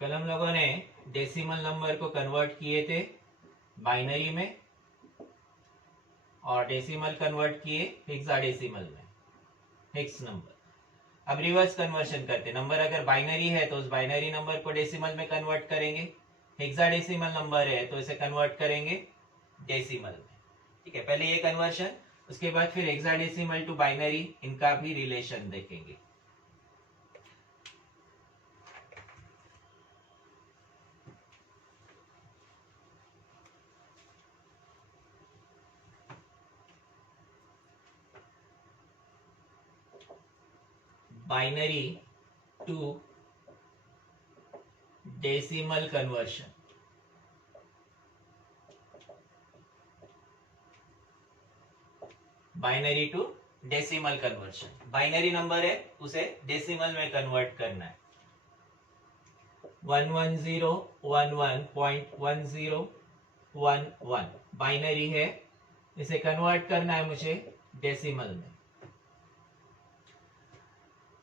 कल हम लोगों ने डेसिमल नंबर को कन्वर्ट किए थे बाइनरी में और डेसिमल कन्वर्ट किए हेक्साडेसिमल में, हेक्स नंबर। अब रिवर्स कन्वर्शन करते, नंबर अगर बाइनरी है तो उस बाइनरी नंबर को डेसिमल में कन्वर्ट करेंगे, हेक्साडेसिमल नंबर है तो इसे कन्वर्ट करेंगे डेसिमल में। ठीक है, पहले ये कन्वर्शन, उसके बाद फिर हेक्साडेसिमल टू बाइनरी, इनका भी रिलेशन देखेंगे। Binary to decimal conversion. Binary to decimal conversion, binary number है उसे डेसिमल में कन्वर्ट करना है। 11011.1011 बाइनरी है, इसे कन्वर्ट करना है मुझे डेसिमल में।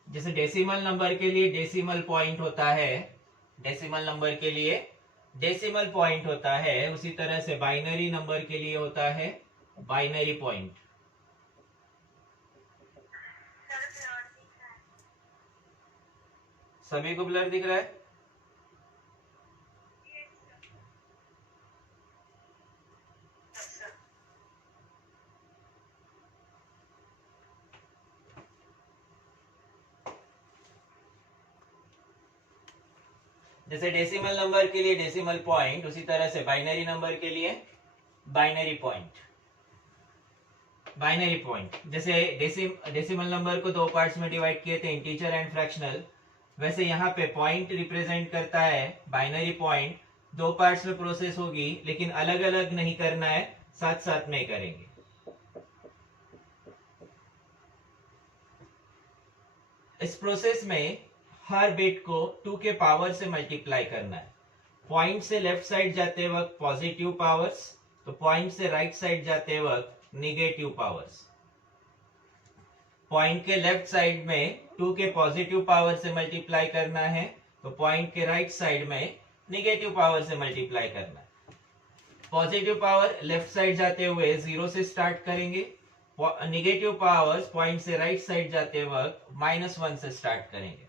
जैसे डेसिमल नंबर के लिए डेसिमल पॉइंट होता है, डेसिमल नंबर के लिए डेसिमल पॉइंट होता है, उसी तरह से बाइनरी नंबर के लिए होता है बाइनरी पॉइंट। सभी को ब्लर दिख रहा है? जैसे डेसिमल नंबर के लिए डेसिमल पॉइंट, उसी तरह से बाइनरी नंबर के लिए बाइनरी पॉइंट। बाइनरी पॉइंट जैसे डेसिमल नंबर को दो पार्ट्स में डिवाइड किए थे, इंटीजर एंड फ्रैक्शनल, वैसे यहाँ पे पॉइंट रिप्रेजेंट करता है बाइनरी पॉइंट। दो पार्ट्स में प्रोसेस होगी, लेकिन अलग अलग नहीं करना है, साथ साथ में करेंगे। इस प्रोसेस में हर बिट को 2 के पावर से मल्टीप्लाई करना है। पॉइंट से लेफ्ट साइड जाते वक्त पॉजिटिव पावर्स, तो पॉइंट से राइट साइड जाते वक्त निगेटिव पावर्स। पॉइंट के लेफ्ट साइड में 2 के पॉजिटिव पावर से मल्टीप्लाई करना है, तो पॉइंट के राइट साइड में निगेटिव पावर से मल्टीप्लाई करना है। पॉजिटिव पावर लेफ्ट साइड जाते हुए 0 से स्टार्ट करेंगे, निगेटिव पावर्स पॉइंट से राइट साइड जाते वक्त -1 से स्टार्ट करेंगे।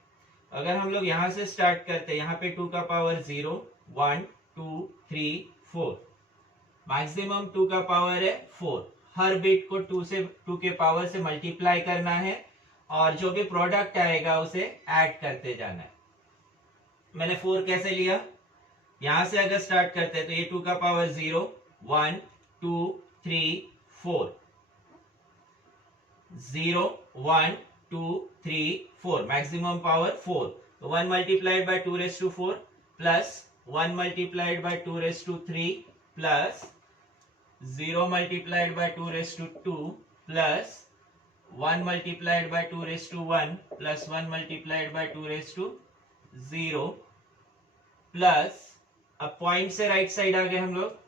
अगर हम लोग यहां से स्टार्ट करते, यहाँ पे 2 का पावर 0, 1, 2, 3, 4, मैक्सिमम 2 का पावर है 4। हर बिट को 2 के पावर से मल्टीप्लाई करना है और जो भी प्रोडक्ट आएगा उसे ऐड करते जाना है। मैंने 4 कैसे लिया, यहां से अगर स्टार्ट करते हैं तो ये 2 का पावर 0, 1, 2, 3, 4, 0, 1, 2, 3, 4, मैक्सिमम पावर 4। तो 1 multiplied bye 2⁴ plus 1 multiplied bye 2�3 plus 0 multiplied by 2⁴ plus 1 multiplied by 2⁴ plus 1 multiplied by 2⁴ plus, अब पॉइंट से राइट साइड आ गए हम लोग,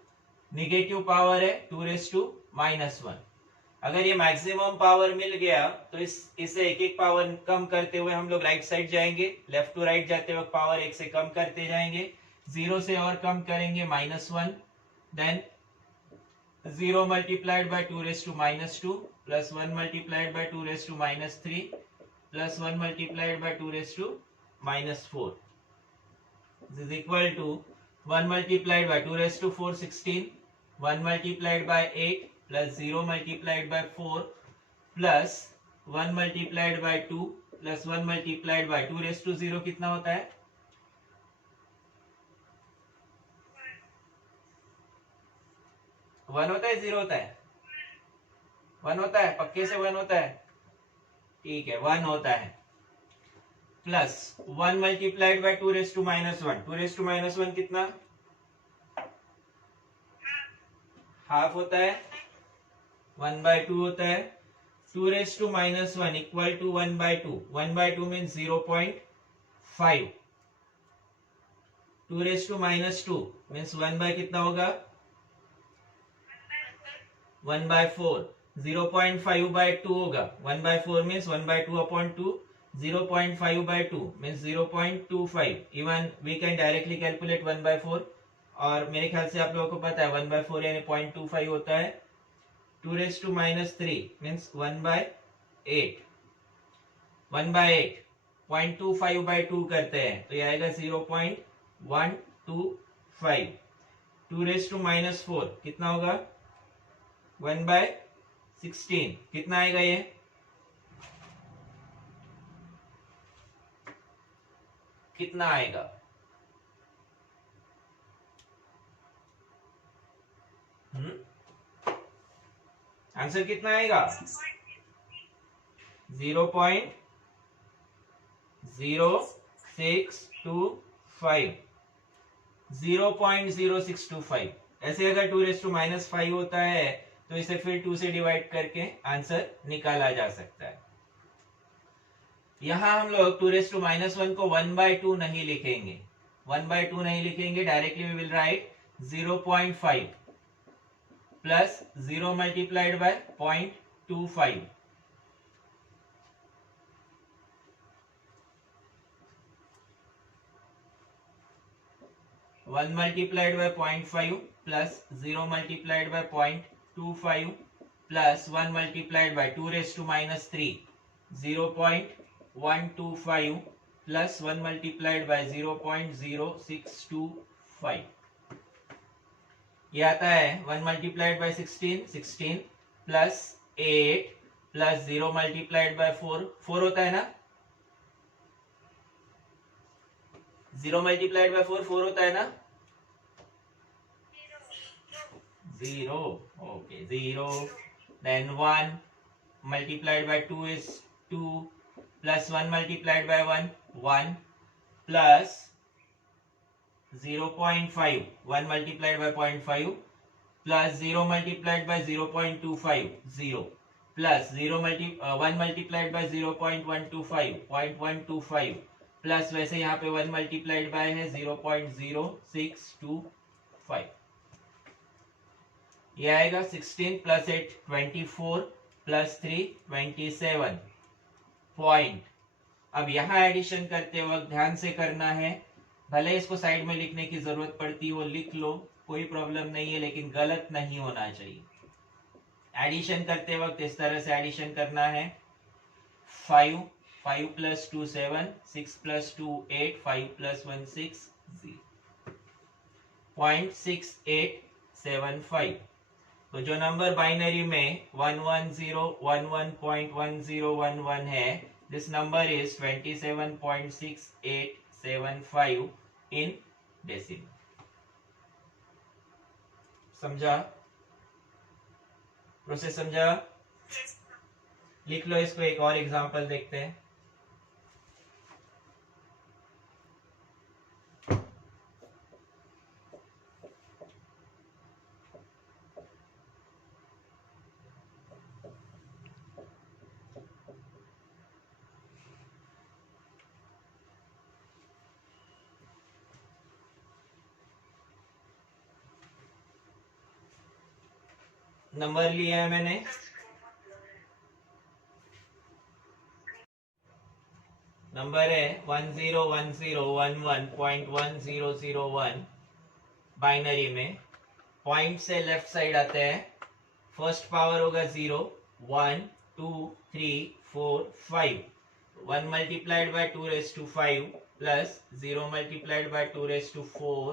निगेटिव पावर है 2⁻⁻1। अगर ये मैक्सिमम पावर मिल गया तो इसे एक एक पावर कम करते हुए हम लोग राइट साइड जाएंगे, लेफ्ट टू राइट जाते वक्त पावर 1 से कम करते जाएंगे, 0 से और कम करेंगे -1, then 0 multiplied by 2⁻² plus 1 multiplied by 2⁻³ plus 1 multiplied by 2⁻⁴. This is equal to 1 multiplied by 2⁴ 16, 1 multiplied by 8 plus 0 multiplied by 4 plus 1 multiplied by 2 plus 1 multiplied by 2⁻0 कितना होता है? 1 होता है, 0 होता है? 1 होता है, पक्के से 1 होता है? ठीक है, 1 होता है। प्लस 1 मल्टीप्लाइड बाय 2⁻⁻1, 2⁻⁻1 कितना? हाफ होता है, 1/2 होता है। 2⁻⁻1 equal to 1/2, 1/2 means 0.5, 2⁻² means 1 by कितना होगा? 1/4, 0.5/2 होगा, 1/4 means 1/2/2, 0.5 by 2 means 0.25. Even we can directly calculate 1 by 4. और मेरे ख्याल से आप लोगों को पता है 1 by 4 यानी 0.25 होता है. 2 raised to minus 3 means 1 by 8. 1 by 8 0.25 by 2 करते हैं तो ये आएगा 0.125. 2 raised to minus 4 कितना होगा 1 by 16. कितना आएगा ये कितना आएगा आंसर कितना आएगा 0.0625. 0.0625. ऐसे अगर 2 raised to minus 5 होता है तो इसे फिर 2 से डिवाइड करके आंसर निकाला जा सकता है. यहां हम लोग 2 raised to minus 1 को 1 by 2 नहीं लिखेंगे. 1 by 2 नहीं लिखेंगे. Directly we will write 0.5 plus 0 multiplied by 0.25. 1 multiplied by 0.5 plus 0 multiplied by 0.25 plus 1 multiplied by 2 raised to minus 3. 0.125 plus 1 multiplied by 0.0625. ये आता है 1 multiplied by 16 16 plus 8 plus 0 multiplied by 4 4 होता है ना 0 multiplied by 4 4 होता है ना 0 okay 0 then 1 multiplied by 2 is 2 plus 1 multiplied by 1 1 plus 0.5 1 multiplied by 0.5 plus 0 multiplied by 0.25 0 plus 1 multiplied by 0.125 0.125 plus वैसे यहाँ पे 1 मल्टीप्लाइड बाय है 0.0625. ये आएगा 16 प्लस 8 24 प्लस 3 27 पॉइंट. अब यहाँ एडिशन करते वक्त ध्यान से करना है. भले इसको साइड में लिखने की जरूरत पड़ती हो लिख लो कोई प्रॉब्लम नहीं है लेकिन गलत नहीं होना चाहिए. एडिशन करते वक्त इस तरह से एडिशन करना है 5 plus 2 7 6 plus 2 8 5 plus 1 6 0.6875. तो जो नंबर बाइनरी में 11011.1011 है this number is 27.6875 in decimal. समझा प्रोसेस समझा. लिख लो इसको. एक और एग्जांपल देखते हैं. नंबर लिया है मैंने. नंबर है 101011.1001 बाइनरी में. पॉइंट से लेफ्ट साइड आते हैं. फर्स्ट पावर होगा 0 1 2 3 4 5. 1 multiplied by 2 raise to 5 plus 0 multiplied by 2 raise to 4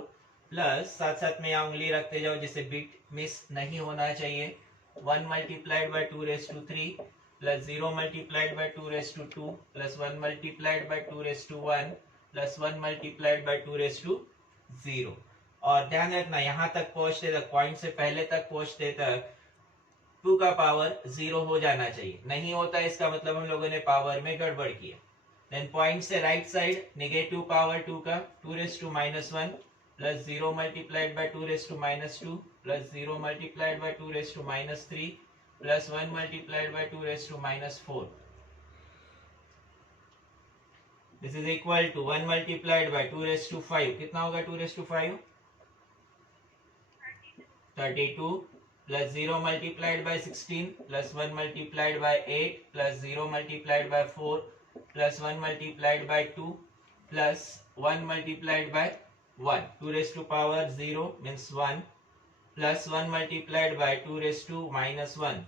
plus साथ साथ में यहाँ उंगली रखते जाओ जिससे बिट मिस नहीं होना चाहिए. 1 multiplied by 2 raise to 3 plus 0 multiplied by 2 raised to 2 plus 1 multiplied by 2 raised to 1 plus 1 multiplied by 2 raised to 0. और ध्यान रखना यहाँ तक पहुंचते तक पॉइंट से पहले तक पहुंचते तक 2 का पावर 0 हो जाना चाहिए. नहीं होता इसका मतलब हम लोगों ने पावर में गड़बड़ किया. देन पॉइंट से राइट साइड नेगेटिव पावर 2 का 2 raised to minus 1 plus 0 multiplied by 2 raised to minus 2 plus 0 multiplied by 2 raised to minus 3 plus 1 multiplied by 2 raised to minus 4. This is equal to 1 multiplied by 2 raised to 5. कितना होगा 2 raised to 5? 32 plus 0 multiplied by 16 plus 1 multiplied by 8 plus 0 multiplied by 4 plus 1 multiplied by 2 plus 1 multiplied by 1. 2 raised to power 0 means 1 plus 1 multiplied by 2 raised to minus 1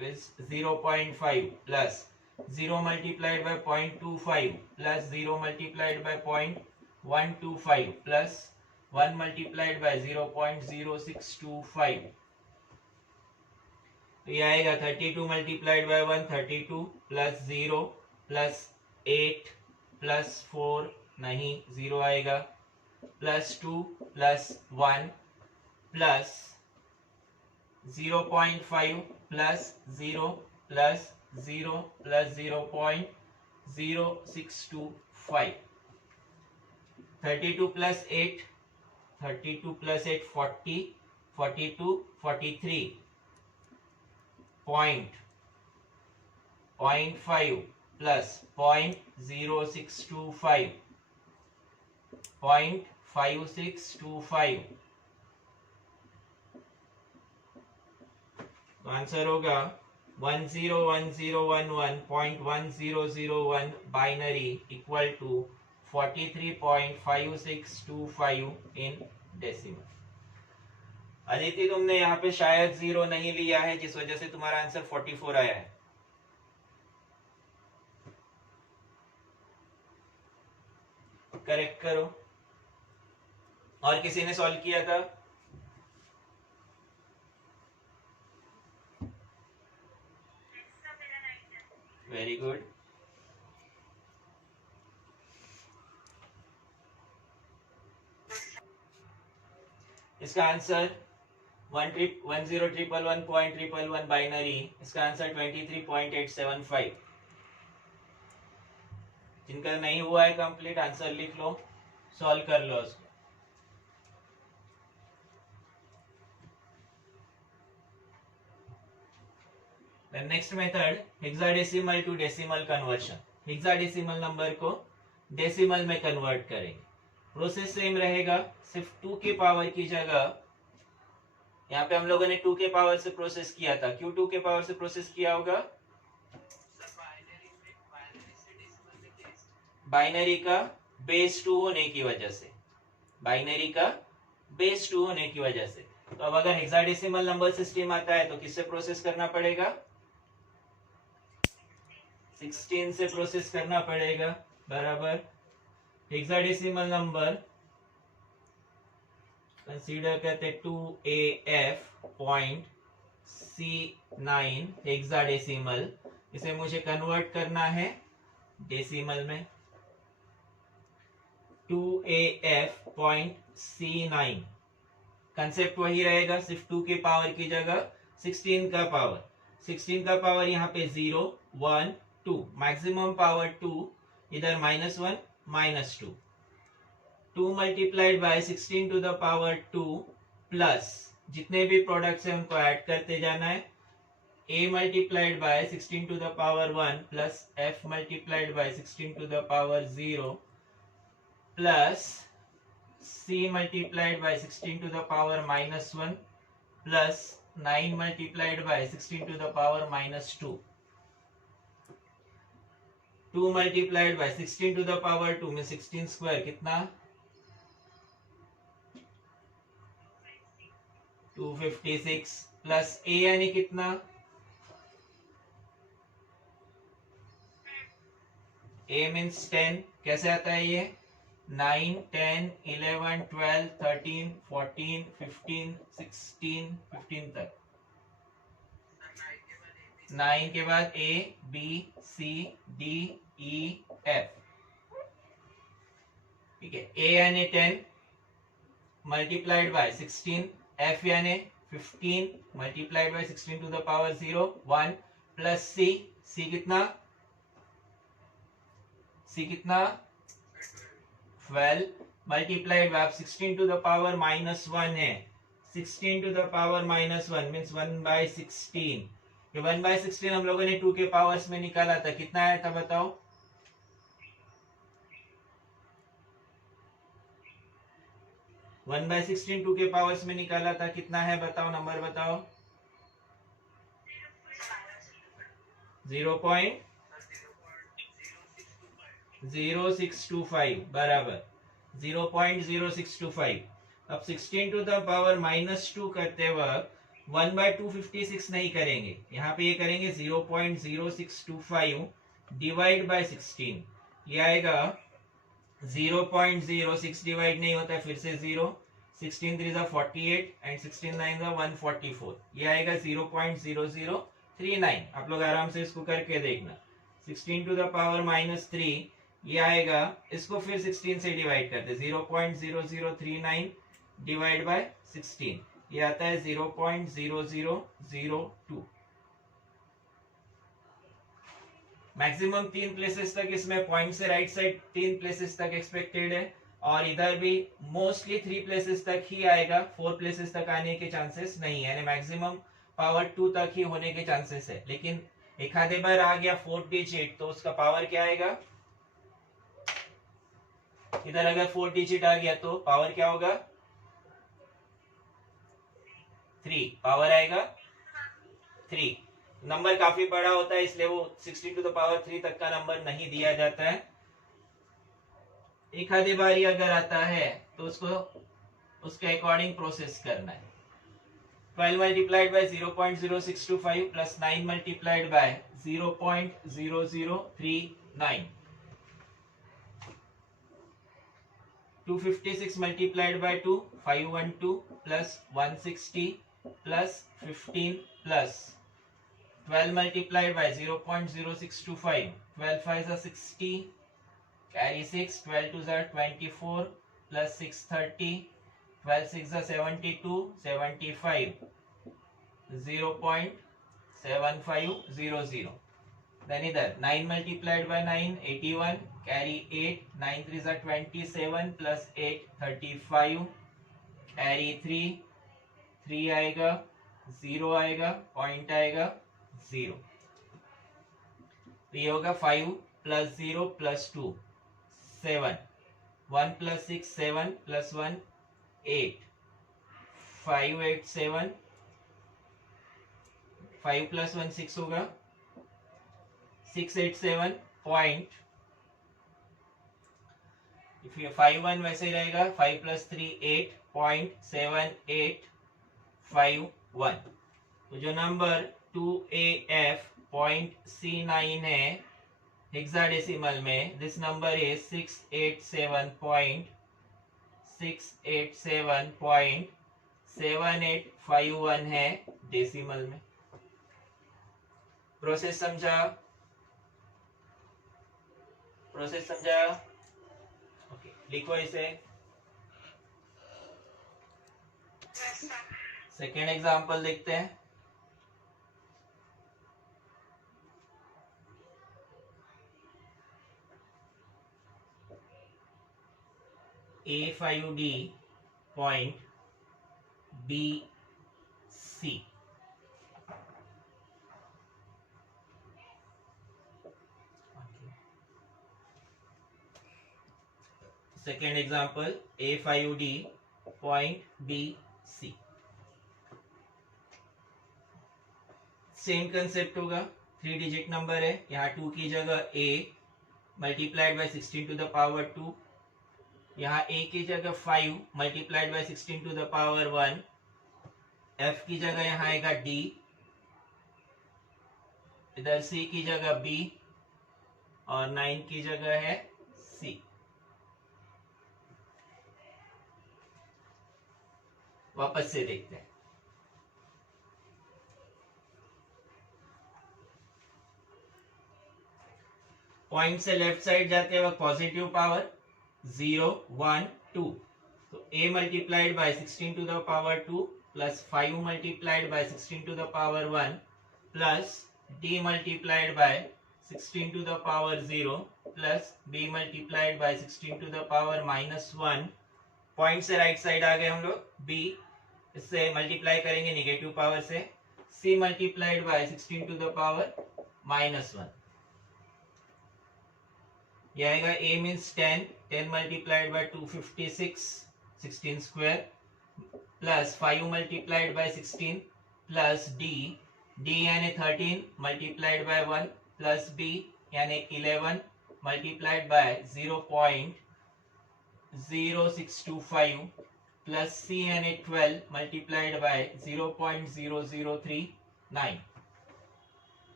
is 0.5 plus 0 multiplied by 0.25 plus 0 multiplied by 0.125 plus 1 multiplied by 0.0625. तो ये आएगा 32 multiplied by 1 32 plus 0 plus 8 plus 4 नहीं 0 आएगा plus 2 plus 1 plus 0.5 plus 0 plus 0 plus 0.0625. 32 plus 8 32 plus 8 40 42 43 0.5 plus 0.0625 0.5625. तो answer होगा 101011.1001 binary equal to 43.5625 in decimal. Aditi तुमने यहाँ पे शायद 0 नहीं लिया है जिस वजह से तुम्हारा आंसर 44 आया है. करेक्ट करो. और किसी ने सॉल्व किया था? Very good. इसका आंसर 1011.111 बाइनरी. इसका आंसर 23.875. जिनका नहीं हुआ है कंप्लीट आंसर लिख लो, सॉल्व कर लो उसको. Next method hexadecimal to decimal conversion. Hexadecimal number को डेसिमल में कन्वर्ट करेंगे. प्रोसेस सेम रहेगा, सिर्फ 2 के पावर की जगह यहाँ पे हम लोगों ने 2 के पावर से प्रोसेस किया था. क्यों 2 के पावर से प्रोसेस किया होगा? बाइनरी का बेस 2 होने की वजह से. बाइनरी का बेस 2 होने की वजह से. तो अब अगर हेक्साडेसिमल नंबर सिस्टम आता है तो किससे प्रोसेस करना पड़ेगा? 16 से प्रोसेस करना पड़ेगा. बराबर. हेक्साडेसिमल नंबर कंसीडर करते 2AF.C9 हेक्साडेसिमल. इसे मुझे कन्वर्ट करना है डेसिमल में. 2AF.C9 कंसेप्ट वही रहेगा, सिर्फ 2 के पावर की जगह 16 का पावर. 16 का पावर यहाँ पे 0 1 2, मैक्सिमम पावर 2, इधर -1 -2. 2 multiplied by 16 to the power 2 plus जितने भी प्रोडक्ट्स हैं उनको ऐड करते जाना है. A multiplied by 16 to the power 1 plus F multiplied by 16 to the power 0 plus C multiplied by 16 to the power -1 plus 9 multiplied by 16 to the power -2. 2 multiplied by 16 to the power 2 में 16 square कितना? 256 plus A यानी कितना? A means 10. कैसे आता है ये? 9 10 11 12 13 14 15 16 15 तक. 9 के बाद A B C D E F. ठीक है. A यानी 10 मल्टीप्लाइड बाय 16, F यानी 15 multiplied by 16 to the power 0 1 plus C कितना? C कितना? 12 multiplied by 16 to the power -1 है. 16 टू द पावर -1 मीन्स 1/16. ये 1/16 हम लोगों ने 2 के पावर्स में निकाला था. कितना आया था बताओ? 1/16 2 के पावर्स में निकाला था. कितना है बताओ? नंबर बताओ. 0. 0625 बराबर 0.0625। अब 16 टू द पावर -2 करते वक्त 1/256 नहीं करेंगे, यहाँ पे ये करेंगे 0.0625 डिवाइड बाय 16। ये आएगा 0.06 डिवाइड नहीं होता है, फिर से 0, 16 3 48 एंड 16 9 144। ये आएगा 0.0039। आप लोग आराम से इसको करके देखना। 16 टू द पावर -3 ये आएगा, इसको फिर 16 से डिवाइड करते, 0.0039 डिवाइड बाय 16, ये आता है 0.0002। मैक्सिमम 3 प्लेसेस तक इसमें पॉइंट से राइट साइड 3 प्लेसेस तक एक्सपेक्टेड है, और इधर भी मोस्टली 3 प्लेसेस तक ही आएगा, 4 प्लेसेस तक आने के चांसेस नहीं है, यानी मैक्सिमम पावर 2 तक ही होने के चांसेस है। लेकिन एक आधे बार आ गया 4 डिजिट तो उसका पावर क्या आएगा, इधर अगर 4 डिजिट आ गया तो पावर क्या होगा, 3 पावर आएगा 3। नंबर काफी बड़ा होता है इसलिए वो 16 टू द पावर 3 तक का नंबर नहीं दिया जाता है। एक आधे बार ही अगर आता है तो उसको उसके अकॉर्डिंग प्रोसेस करना है। 12 multiplied bye 0.0625 plus 9 multiplied by 0.0039, 256 multiplied by 2 512 plus 160 plus 15 plus 12 multiplied by 0.0625, 12 5 is 60, carry 6, 12 2 is 24 plus 630, 12 6 is 72, 75, 0.7500। Then इधर 9 multiplied by 9 81, carry 8, 9 3 is 27 plus 8 35, carry 3, 3 आएगा 0 आएगा, पॉइंट आएगा 0। तो ये होगा 5 plus 0 plus 2 7, 1 plus 6 7 plus 1 8, 5 8 7, 5 plus 1 6 होगा 687 पॉइंट, 5 1 वैसे ही रहेगा, 5 प्लस 3 8.7851। तो जो नंबर 2AF.C9 है हेक्साडेसिमल में, दिस नंबर इज 687.7851 है डेसिमल में। प्रोसेस समझा, प्रोसेस समझा? ओके, लिखो इसे। सेकेंड एग्जांपल देखते हैं। A5D point BC। Second example A5D point BC। Same concept होगा, 3 डिजिट नंबर है, यहाँ 2 की जगह A multiplied by 16 to the power 2, यहाँ A की जगह 5 multiplied by 16 to the power 1, F की जगह यहाँ आएगा D, इधर C की जगह B और 9 की जगह है C। वापस से देखते हैं। पॉइंट से लेफ्ट साइड जाते वक्त पॉजिटिव पावर 0 1 2, तो A multiplied by 16 to the power 2 plus 5 multiplied by 16 to the power 1 plus D multiplied by 16 to the power 0 plus B multiplied by 16 to the power -1। Point से right side आ गए हम लोग, B इससे multiply करेंगे negative power से, C multiplied by 16 to the power -1। ये आएगा A means 10, 10 multiplied by 256 16 square plus 5 multiplied by 16 plus D यानी 13 मल्टीप्लाइड बाय 1 प्लस B यानी 11 multiplied by 0.0625 plus CNA12 multiplied by 0.0039.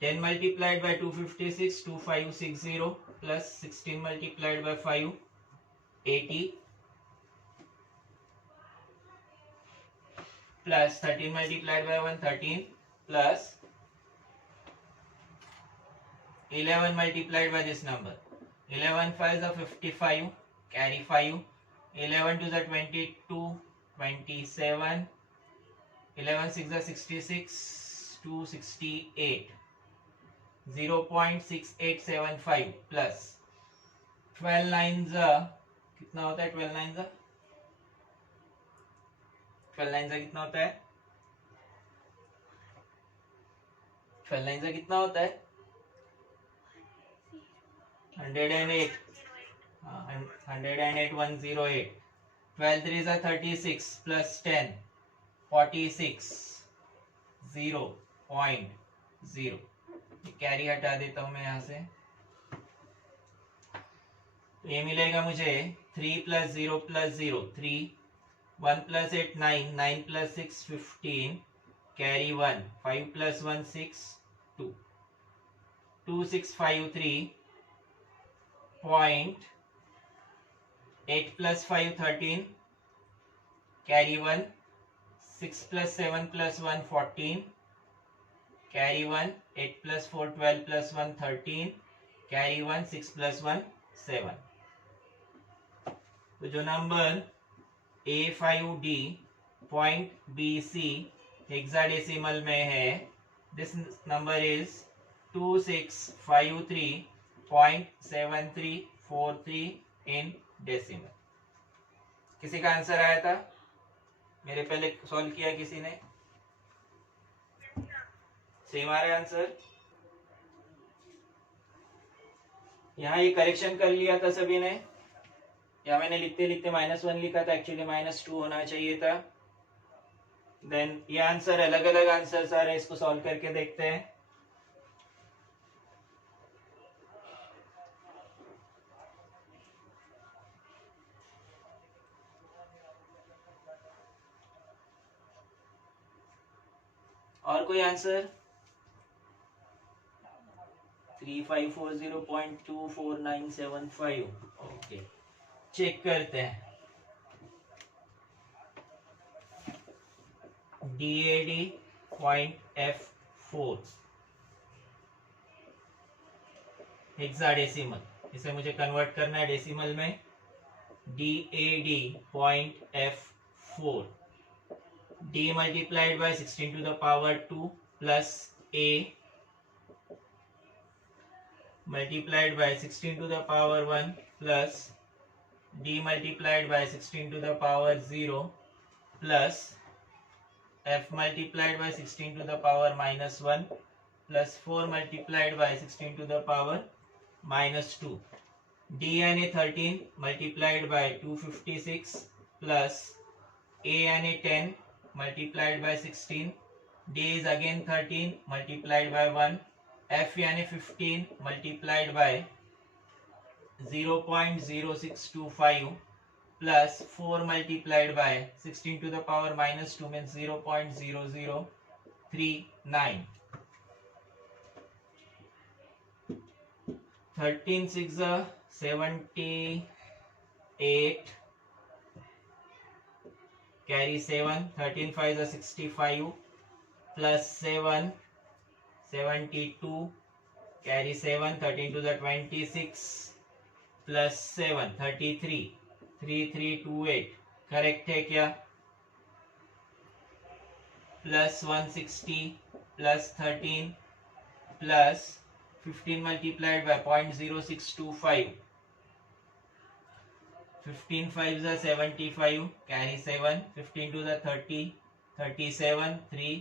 10 multiplied by 256, 2560 plus 16 multiplied by 5, 80 plus 13 multiplied by 1, 13 plus 11 multiplied by this number. 11 5s are 55, carry 5. 11 2s are 22, 27. 11 6s are 66, 268. 0.6875 plus 12 9s कितना होता है? 12 9s 12 9s कितना होता है? 12 9s कितना होता है? 108. 108 108. 12 3s are 36 plus 10, 46. 0.0. Carry हटा देता हूं मैं यहां से. तो ये मिलेगा मुझे 3 plus 0 plus 0 3. 1 plus 8 9. 9 plus 6 15. Carry 1. 5 plus 1 6 2. 2653. 8 plus 5 13. Carry 1. 6 plus 7 plus 1 14. Carry 1. 8 plus 4 12 plus 1 13. Carry 1. 6 plus 1 7. तो जो number A5D point BC hexadecimal में है, this number is 2653.7343 in decimal. किसी का आंसर आया था? मेरे पहले सॉल्व किया किसी ने? सेम आ रहा है आंसर. यहाँ ये करेक्शन कर लिया था सभी ने, या मैंने लिखते लिखते -1 लिखा था, एक्चुअली -2 होना चाहिए था. देन ये आंसर अलग अलग आंसर आ रहे हैं, इसको सॉल्व करके देखते हैं. और कोई आंसर? 3540.24975. ओके, चेक करते हैं. DAD पॉइंट F4 हेक्साडेसिमल, इसे मुझे कन्वर्ट करना है डेसिमल में. DAD point F4. D multiplied by 16 to the power 2 plus A multiplied by 16 to the power 1 plus D multiplied by 16 to the power 0 plus F multiplied by 16 to the power -1 plus 4 multiplied by 16 to the power -2. DNA 13 multiplied by 256 plus ANA 10 multiplied by 16. D is again 13 multiplied by 1. F यानी 15 multiplied by 0.0625 plus 4 multiplied by 16 to the power -2 means 0.0039. 13 6 78. Carry 7. 13 5 65 plus 7 72. Carry 7. 13 2 26 plus 7 33. 3328. Correct है क्या? Plus 160 plus 13 plus 15 multiplied by 0.0625. 15 5s are 75. Carry 7. 15 2s are 30. 37. 3.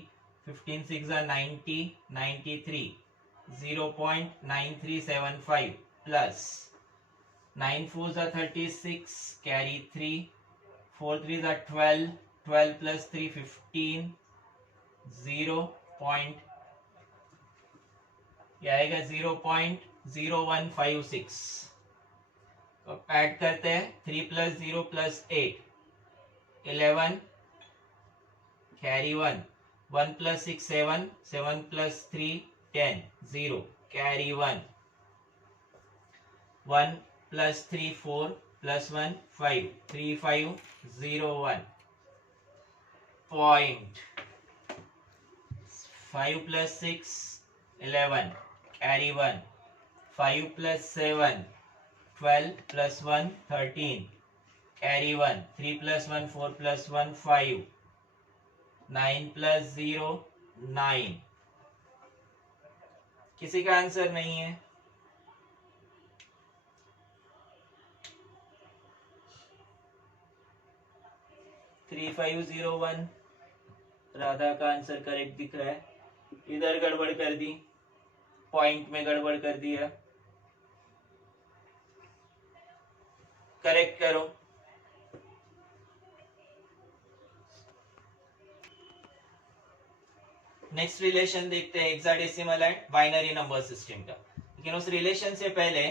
15 6s are 90. 93. 0.9375 plus 9 4s are 36. Carry 3. 4 3s are 12. 12 plus 3 15. 0. ये आएगा 0.9375 0156। तो add करते हैं 3 + 0 + 8 11 carry 1 1 + 6 7 7 + 3 10 0 carry 1 1 + 3 4 + 1 5 3 5 0 1 point 5 + 6 11 carry 1 5 + 7 12 + 1 13 carry 1 3 + 1 4 + 1 5 9 + 0 9। किसी का answer नहीं है? थ्री 5 0 1 राधा का आंसर करेक्ट दिख रहा है। इधर गड़बड़ कर दी, पॉइंट में गड़बड़ कर दिया, करेक्ट करो। नेक्स्ट रिलेशन देखते हैं hexadecimal and binary number system का। लेकिन उस रिलेशन से पहले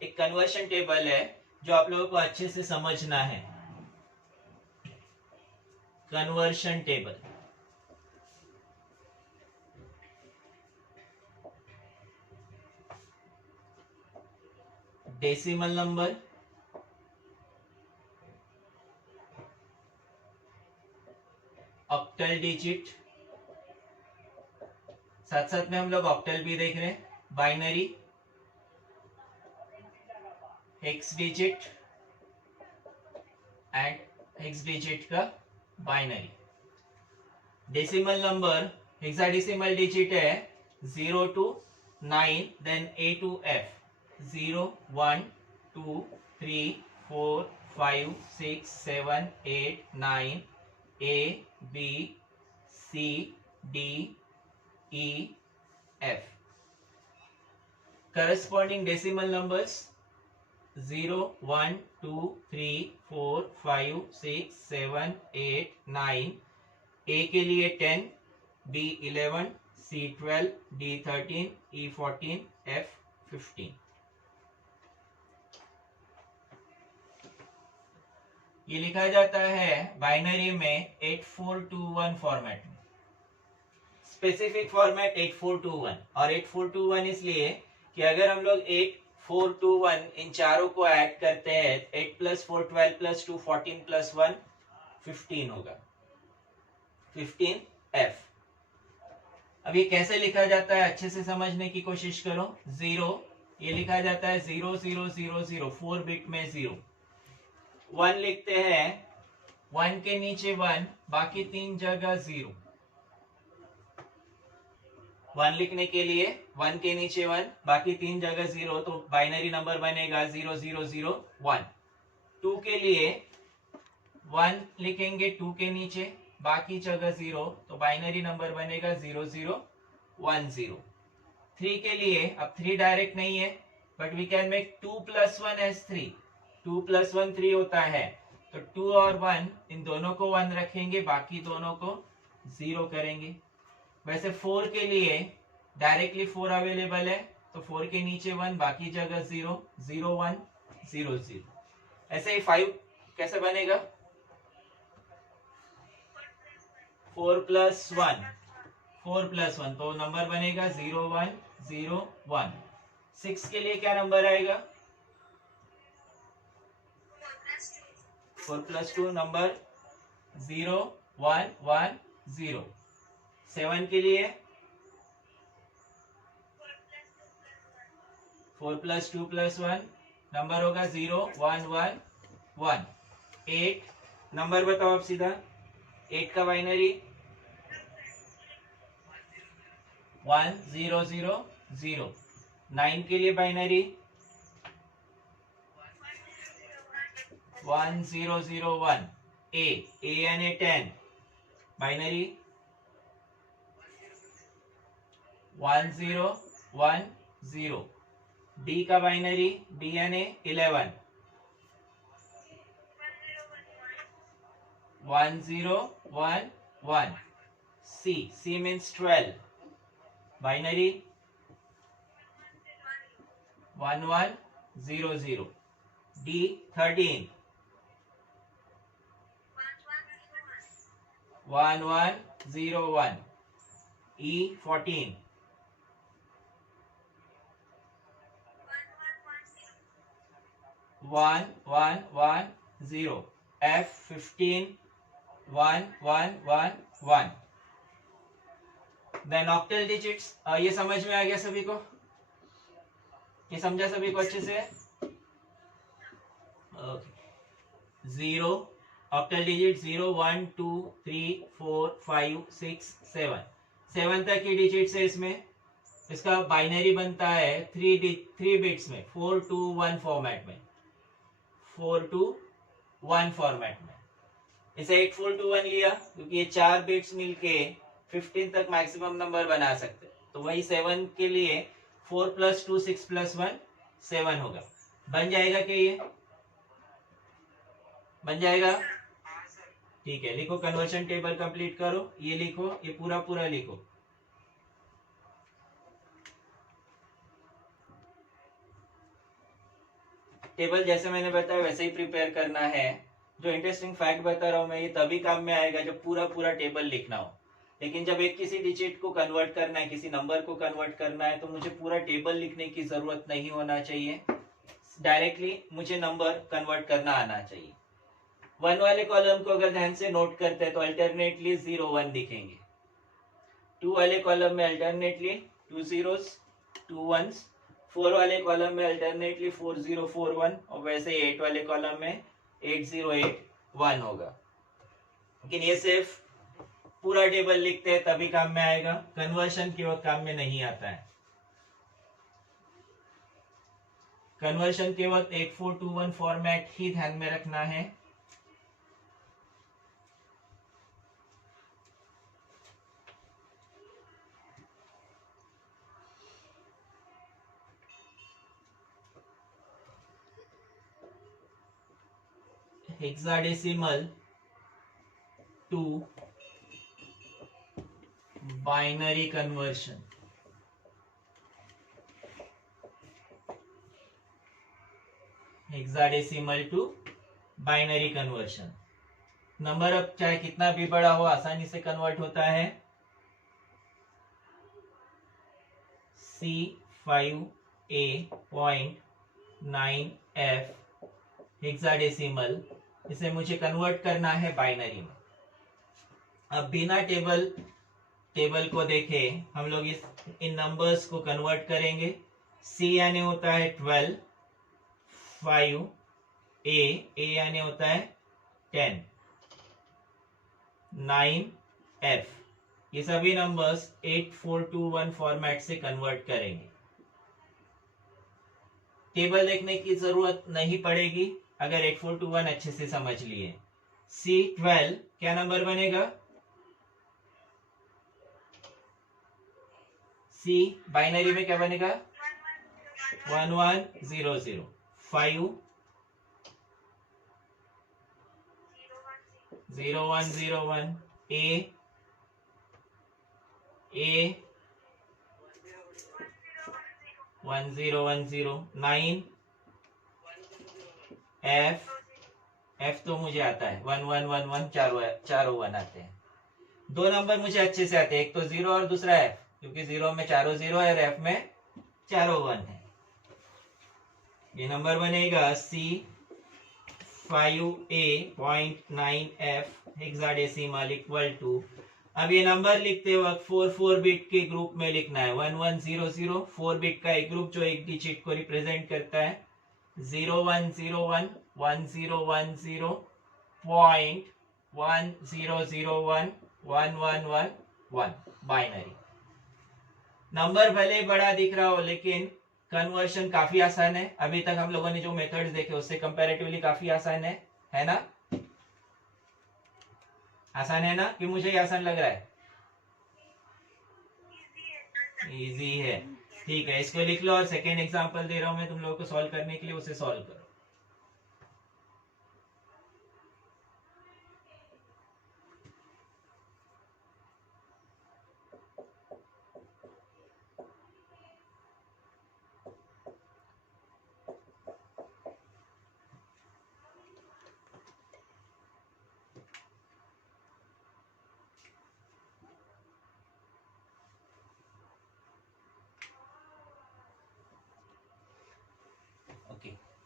एक कन्वर्शन टेबल है जो आप लोगों को अच्छे से समझना है। Conversion table decimal number, octal digit, साथ साथ में हम लोग ऑक्टल भी देख रहे हैं, binary, hex digit and hex digit का binary. Decimal number hexadecimal digit है 0 to 9 then A to F 0 1 2 3 4 5 6 7 8 9 A B C D E F। corresponding decimal numbers 0 1 2 3 4 5 6 7 8 9। A के लिए 10, B 11, C 12, D 13, E 14, F 15। ये लिखा जाता है binary में 8421 format में। स्पेसिफिक फॉर्मेट 8421 और 8421 इसलिए कि अगर हम लोग 8421 इन चारों को ऐड करते हैं 8 + 4 12 + 2 14 + 1 15 होगा 15F। अब ये कैसे लिखा जाता है अच्छे से समझने की कोशिश करो। 0 ये लिखा जाता है 0 0 0 0 4 बिट में 0। 1 लिखते हैं 1 के नीचे 1 बाकी 3 जगह 0। 1 लिखने के लिए 1 के नीचे 1 बाकी 3 जगह 0 तो बाइनरी नंबर बनेगा 0 0 0 1। 2 के लिए 1 लिखेंगे 2 के नीचे बाकी जगह 0 तो बाइनरी नंबर बनेगा 0 0 1 0। 3 के लिए अब 3 डायरेक्ट नहीं है but we can make 2 + 1 as 3। 2 + 1 3 होता है तो 2 और 1 इन दोनों को 1 रखेंगे बाकी दोनों को 0 करेंगे। वैसे 4 के लिए डायरेक्टली 4 अवेलेबल है तो 4 के नीचे 1 बाकी जगह 0 0 1 0 0। ऐसे ही 5 कैसे बनेगा 4 + 1 4 + 1 तो नंबर बनेगा 0 1 0 1। 6 के लिए क्या नंबर आएगा 4 + 2 नंबर 0 1 1 0। 7 के लिए 4 + 2 + 1 नंबर होगा 0 1 1 1। 8 नंबर बताओ आप सीधा 8 का बाइनरी 1 0 0 0। 9 के लिए बाइनरी 1 0 0 1। A यानी 10 बाइनरी 1 0 1 0। D का बाइनरी D यानी 11 1 0 1 1। C means 12 binary 1100. D 13 1101. E 14 1110. F 15 1111. Then octal digits, ये समझ में आ गया सभी को? ये समझा सभी को अच्छे से? ओके. 0 octal digit 0 1 2 3 4 5 6 7. 7 तक की डिजिट्स है इसमें. इसका बाइनरी बनता है 3 बिट्स में, 4 to 1 फॉर्मेट में. 4 to 1 फॉर्मेट में. इसे 8 4 to 1 लिया क्योंकि ये 4 बिट्स मिलके 15 तक मैक्सिमम नंबर बना सकते. तो वही 7 के लिए 4 + 2 6 + 1 7 होगा. बन जाएगा क्या? ये बन जाएगा? ठीक है. लिखो कन्वर्शन टेबल कंप्लीट करो. ये लिखो, ये पूरा पूरा लिखो. टेबल जैसे मैंने बताया वैसे ही प्रिपेयर करना है. जो इंटरेस्टिंग फैक्ट बता रहा हूं मैं, ये तभी काम में आएगा जब पूरा पूरा टेबल लिखना हो. लेकिन जब एक किसी डिजिट को कन्वर्ट करना है, किसी नंबर को कन्वर्ट करना है, तो मुझे पूरा टेबल लिखने की जरूरत नहीं होना चाहिए. डायरेक्टली मुझे नंबर कन्वर्ट करना आना चाहिए. 1 वाले कॉलम को अगर ध्यान से नोट करते हैं तो अल्टरनेटली 0 1 दिखेंगे. 2 वाले कॉलम में अल्टरनेटली 2 zeros 2 ones. 4 वाले कॉलम में अल्टरनेटली 4 0 4 1. और वैसे 8 वाले कॉलम में 8 0 8 1 होगा. लेकिन ये सिर्फ पूरा टेबल लिखते हैं तभी काम में आएगा. कन्वर्शन के वक्त काम में नहीं आता है. कन्वर्शन के वक्त 8421 फॉर्मेट ही ध्यान में रखना है. Hexadecimal to binary conversion. Hexadecimal to binary conversion. Number अब चाहे कितना भी बड़ा हो आसानी से कन्वर्ट होता है. C5A.9F hexadecimal. इसे मुझे कन्वर्ट करना है बाइनरी में. अब बिना टेबल को देखे हम लोग इन नंबर्स को कन्वर्ट करेंगे. C यानी होता है 12, 5, A यानी होता है 10, 9, F. ये सभी नंबर्स 8421 फॉर्मेट से कन्वर्ट करेंगे. टेबल देखने की जरूरत नहीं पड़ेगी अगर 8421 अच्छे से समझ लिए. C12 क्या नंबर बनेगा? C बाइनरी में क्या बनेगा? 1100. 5 0101. A 1010. 9 F तो मुझे आता है 1111. चारों 1 आते हैं. दो नंबर मुझे अच्छे से आते हैं, एक तो 0 और दूसरा F, क्योंकि 0 में चारों 0 है और F में चारों 1 है. ये नंबर बनेगा C5A.9F हेक्साडेसिमल इक्वल टू. अब ये नंबर लिखते वक्त 4 बिट के ग्रुप में लिखना है. 1100. 4 बिट का एक ग्रुप जो एक डिजिट को रिप्रेजेंट करता है. 0101 1010 पॉइंट 1001 1111 बाइनरी. नंबर भले बड़ा दिख रहा हो लेकिन कन्वर्शन काफी आसान है. अभी तक हम लोगों ने जो मेथड्स देखे उससे कंपैरेटिवली काफी आसान है ना? आसान है ना? कि मुझे ये आसान लग रहा है? इजी है. ठीक है, इसको लिख लो और सेकेंड एग्जांपल दे रहा हूं मैं तुम लोगों को सॉल्व करने के लिए, उसे सॉल्व करो.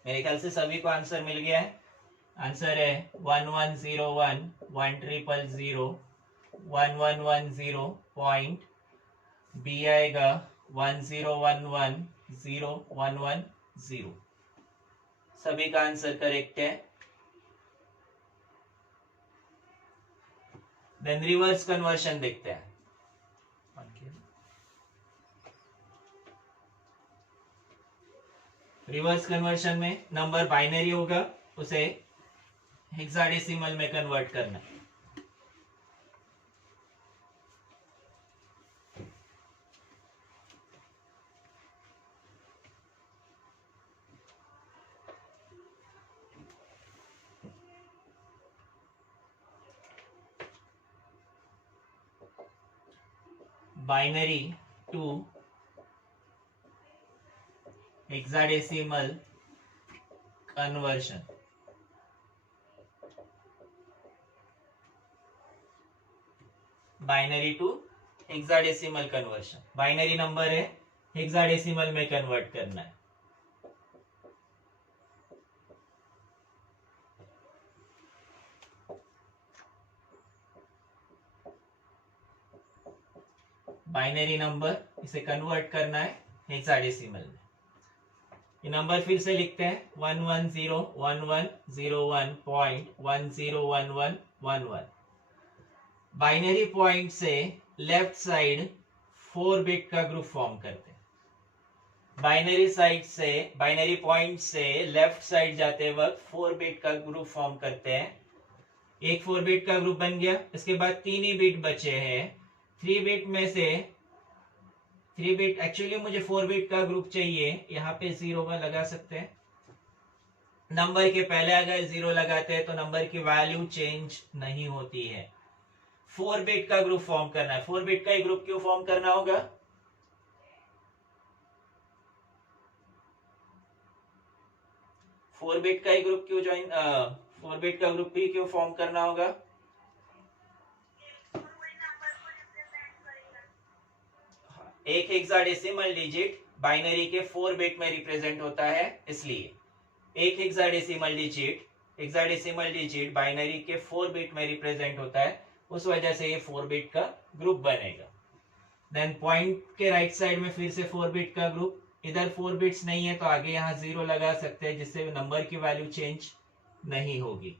मेरे ख्याल से सभी को आंसर मिल गया है। आंसर है 1101 1000 1110 पॉइंट, बी आएगा 10110 सभी का आंसर करेक्ट है। देन रिवर्स कन्वर्शन देखते हैं। रिवर्स कन्वर्शन में नंबर बाइनरी होगा, उसे हेक्साडेसिमल में कन्वर्ट करना है। Binary to hexadecimal conversion. Binary to hexadecimal conversion, binary number है, हेक्साडेसिमल में कन्वर्ट करना है। बाइनरी नंबर इसे कन्वर्ट करना है हेक्साडेसिमल में। ये नंबर फिर से लिखते हैं 1101101.101111। बाइनरी पॉइंट से लेफ्ट साइड 4 बिट का ग्रुप फॉर्म करते हैं। बाइनरी पॉइंट से लेफ्ट साइड जाते वक्त 4 बिट का ग्रुप फॉर्म करते हैं। एक 4 बिट का ग्रुप बन गया। इसके बाद 3 ही बिट बचे हैं। 3 बिट में से 3 बिट, एक्चुअली मुझे 4 बिट का ग्रुप चाहिए, यहाँ पे 0 का लगा सकते हैं। नंबर के पहले अगर 0 लगाते हैं तो नंबर की वैल्यू चेंज नहीं होती है। 4 बिट का ग्रुप फॉर्म करना है। 4 बिट का ही ग्रुप क्यों फॉर्म करना होगा? 4 बिट का ही ग्रुप क्यों 4 बिट का ग्रुप ही क्यों फॉर्म करना होगा? एक हेक्साडेसिमल डिजिट बाइनरी के 4 बिट में रिप्रेजेंट होता है, इसलिए एक हेक्साडेसिमल डिजिट बाइनरी के 4 बिट में रिप्रेजेंट होता है, उस वजह से ये 4 बिट का ग्रुप बनेगा। देन पॉइंट के राइट साइड में फिर से 4 बिट का ग्रुप। इधर 4 बिट्स नहीं है तो आगे यहाँ 0 लगा सकते हैं, जिससे नंबर की वैल्यू चेंज नहीं होगी।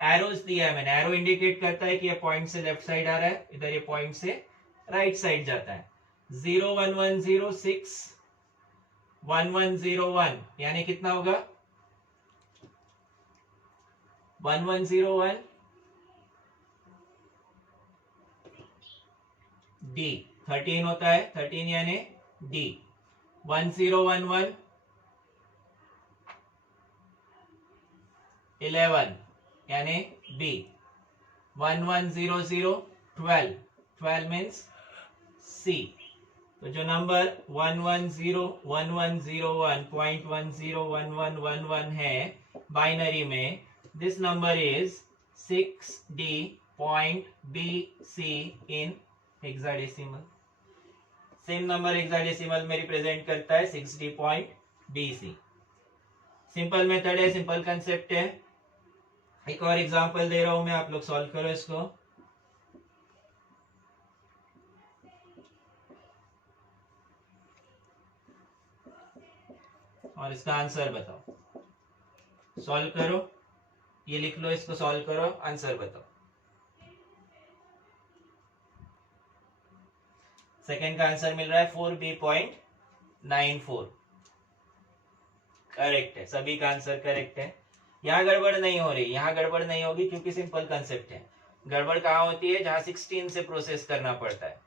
एरोस दिया है मैंने, एरो इंडिकेट करता है कि ये पॉइंट से लेफ्ट साइड आ रहा है, इधर ये पॉइंट से राइट साइड जाता है। 01106 1101 यानी कितना होगा? 1101 डी 13 होता है, 13 यानी डी। 1011 11 यानी बी। 1100 12 12 मीन्स सी। तो जो नंबर 1101101.101111 है बाइनरी में, this number is 6D.BC in hexadecimal. Same number hexadecimal में रिप्रेजेंट करता है 6D.BC। सिंपल मेथड है, सिंपल कंसेप्ट है। एक और एग्जांपल दे रहा हूं मैं, आप लोग सॉल्व करो इसको। और इसका आंसर बताओ। सॉल्व करो, ये लिख लो, इसको सॉल्व करो, आंसर बताओ। सेकंड का आंसर मिल रहा है 4B.94। करेक्ट है, सभी का आंसर करेक्ट है। यहाँ गड़बड़ नहीं हो रही, यहाँ गड़बड़ नहीं होगी क्योंकि सिंपल कंसेप्ट है। गड़बड़ कहाँ होती है? जहां 16 से प्रोसेस करना पड़ता है।